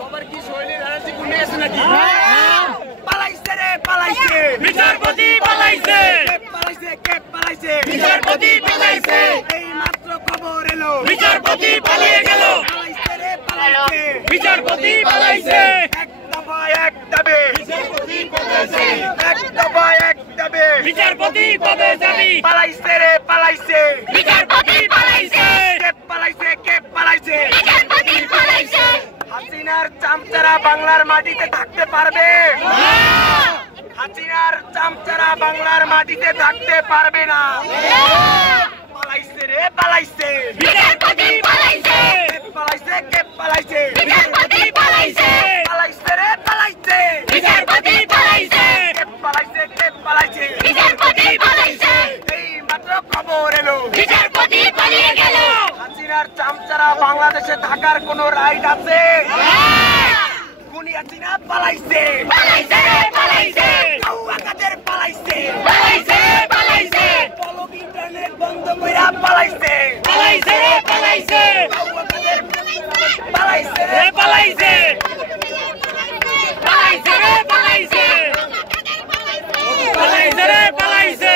সবার কি শৈলীর এনার্জি কমে গেছে নাকি? পালাইছে রে পালাইছে, বিচারপতি পালাইছে, কে পালাইছে, বিচারপতি পালাইছে। এই মাত্র খবর এলো, বিচারপতি পালিয়ে গেল। পালাইছে রে পালাইছে, বিচারপতি পালাইছে। এক দফা এক দাবি, বিচারপতি পালাইছে। এক দফা এক দাবি, বিচারপতি পাবে যাবি। পালাইছে রে পালাইছে, বিচারপতি পালাইছে। কে পালাইছে, কে পালাইছে, বিচারপতি পালাইছে। হাসিনার চামচারা বাংলার মাটিতে থাকতে পারবে না। হাসিনার চামচারা বাংলার মাটিতে থাকতে পারবে না। পালাইছে রে পালাইছে, বিচারপতি পালাইছে। কে পালাইছে, কে পালাইছে, বিচারপতি পালাইছে। পালাইছে রে পালাইছে, বিচারপতি পালাইছে। কে পালাইছে, কে পালাইছে, বিচারপতি পালাইছে। এই মাত্র খবর এলো, বিচারপতি পালিয়ে গেল। হাসিনার চামচারা বাংলাদেশে থাকার কোনো রাইট আছে? খুনি হাসিনা পালাইছে, পালাইছে রে পালাইছে। কাউয়া কাদের পালাইছে, পালাইছে রে পালাইছে। পলক ইন্টারনেট বন্ধ কইরা পালাইছে, পালাইছে রে পালাইছে। কাউয়া কাদের পালাইছে রে পালাইছে, পালাইছে রে পালাইছে, পালাইছে রে পালাইছে,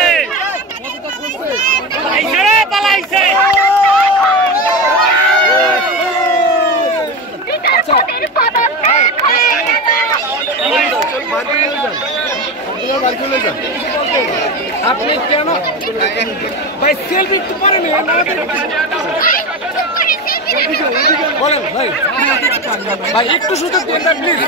পালাইছে রে পালাইছে। আপনি কেন ভাই সেলফি তো পারেন বলেন ভাই, ভাই একটু সুযোগ দেন না প্লিজ।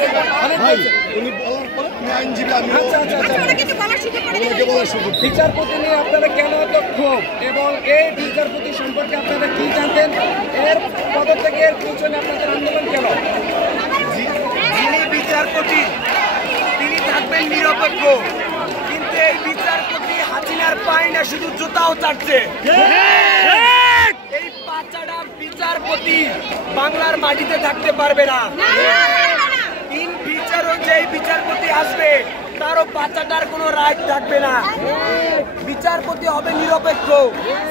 বিচারপতি নিয়ে আপনারা কেন এত ক্ষোভ এবং এই বিচারপতি সম্পর্কে আপনারা কি জানতেন? এর পদত্যাগের পিছনে আপনাদের আন্দোলন কেন? যিনি বিচারপতি তিনি থাকবেন নিরপেক্ষ, কিন্তু এই বিচারপতি হাসিনার পায় না, শুধু জুতাও চাটছে। এই বাচ্চাটা বিচারপতি বাংলার মাটিতে থাকতে পারবে না। ইন ফিউচারও যে বিচারপতি আসবে তারও বাচ্চাটার কোনো রাইট থাকবে না। বিচারপতি হবে নিরপেক্ষ,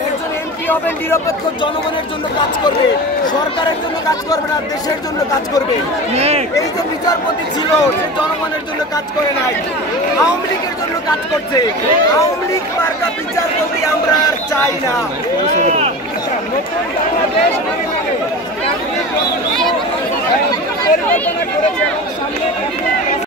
একজন এমপি হবে নিরপেক্ষ, জনগণের জন্য কাজ করবে, সরকারের জন্য কাজ করবে না, দেশের জন্য কাজ করবে। এই যে বিচারপতি ছিল সে জনগণের জন্য কাজ করে নাই, আওয়ামী লীগের জন্য কাজ করছে। আওয়ামী লীগ মার্কা বিচারপতি আমরা আর চাই না। পরিকল্পনা করেছে সামনে